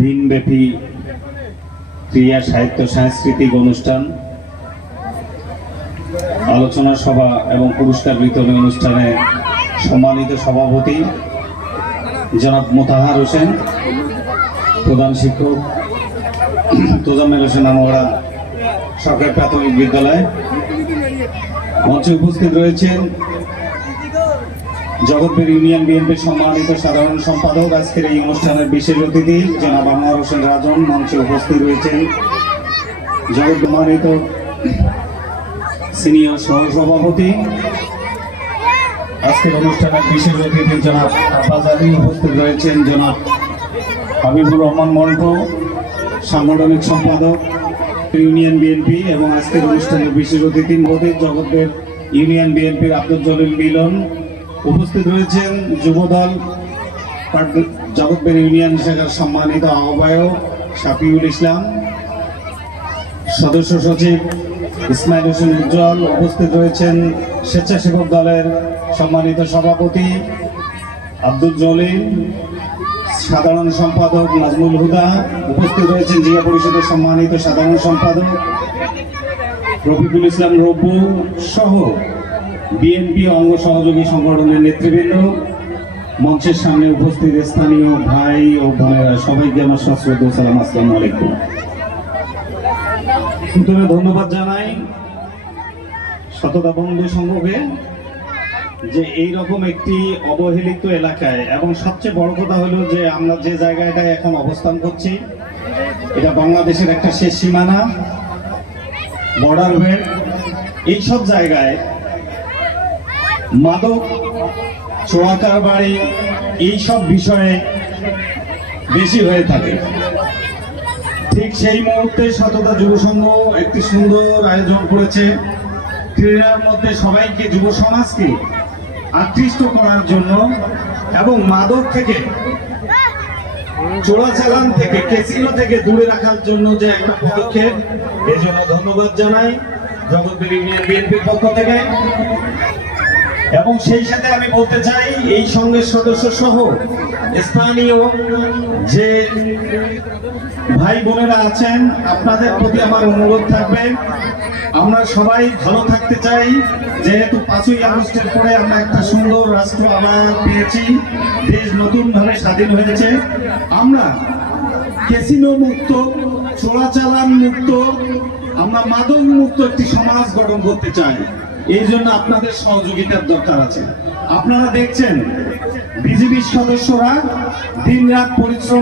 দিনব্যাপী ক্রিয়া সাহিত্য সাংস্কৃতিক অনুষ্ঠান, আলোচনা সভা এবং পুরস্কার বিতরণী অনুষ্ঠানে সম্মানিত সভাপতি জনাব মোতাহার হোসেন, প্রধান শিক্ষক তোজাম্মেল হোসেন আমোরা সরকারি প্রাথমিক বিদ্যালয়। মঞ্চে উপস্থিত রয়েছেন জগৎবেড় ইউনিয়ন বিএনপির সম্মানিত সাধারণ সম্পাদক, আজকের এই অনুষ্ঠানের বিশেষ অতিথি জনাব আনোয়ার হোসেন রাজন। মঞ্চে উপস্থিত রয়েছেন সম্মানিত সিনিয়র সহসভাপতি, আজকের অনুষ্ঠানের বিশেষ অতিথি জনাব আব্বাস আলী। উপস্থিত রয়েছেন জনাব হাবিবুর রহমান মন্টু, সাংগঠনিক সম্পাদক ইউনিয়ন বিএনপি, এবং আজকের অনুষ্ঠানের বিশেষ অতিথি জগৎবেড় ইউনিয়ন বিএনপির আব্দুল জলিল মিলন। উপস্থিত রয়েছেন যুবদল জগৎবেড় ইউনিয়ন শাখার সম্মানিত আহ্বায়ক শাফিউল ইসলাম, সদস্য সচিব ইসমাইল হোসেন উজ্জ্বল। উপস্থিত রয়েছেন স্বেচ্ছাসেবক দলের সম্মানিত সভাপতি আব্দুল জলিল, সাধারণ সম্পাদক নাজমুল হুদা। উপস্থিত রয়েছেন জিয়া পরিষদের সম্মানিত সাধারণ সম্পাদক রফিকুল ইসলাম রব্বু সহ বিএনপি অঙ্গ সহযোগী সংগঠনের নেতৃবৃন্দ। মঞ্চের সামনে উপস্থিত স্থানীয় ভাই ও বোনেরা, সবাইকে আমার সশ্রদ্ধ সালাম, আসসালামু আলাইকুম। সুতরাং ধন্যবাদ জানাই শততা বন্ধু সংঘকে যে এইরকম একটি অবহেলিত এলাকায়, এবং সবচেয়ে বড় কথা হলো যে আমরা যে জায়গাটায় এখন অবস্থান করছি এটা বাংলাদেশের একটা শেষ সীমানা, বর্ডার বেল্ট। এইসব জায়গায় মাদক, চোরা কারবারি এইসব বিষয়ে বেশি হয়ে থাকে। ঠিক সেই মুহূর্তে শততা যুব সংঘ একটি সুন্দর আয়োজন করেছে ক্রীড়ার মধ্যে সবাইকে, যুব সমাজকে আকৃষ্ট করার জন্য এবং মাদক থেকে, চোরাচালান থেকে, ক্যাসিনো থেকে দূরে রাখার জন্য যে একটা পদক্ষেপ, এজন্য ধন্যবাদ জানাই জগৎবেড় ইউনিয়ন বিএনপির পক্ষ থেকে। এবং সেই সাথে আমি বলতে চাই এই সংঘের সদস্য সহ স্থানীয় যে ভাই বোনেরা আছেন, আপনাদের প্রতি আমার অনুরোধ থাকবে, আমরা সবাই ভালো থাকতে চাই। যেহেতু 5ই আগস্টের পরে আমরা একটা সুন্দর রাষ্ট্র আবার পেয়েছি, দেশ নতুনভাবে স্বাধীন হয়েছে, আমরা ক্যাসিনো মুক্ত, চোরাচালান মুক্ত, আমরা মাদক মুক্ত একটি সমাজ গঠন করতে চাই। এই জন্য আপনাদের সহযোগিতার দরকার আছে। আপনারা দেখছেন বিজিবির সদস্যরা দিনরাত পরিশ্রম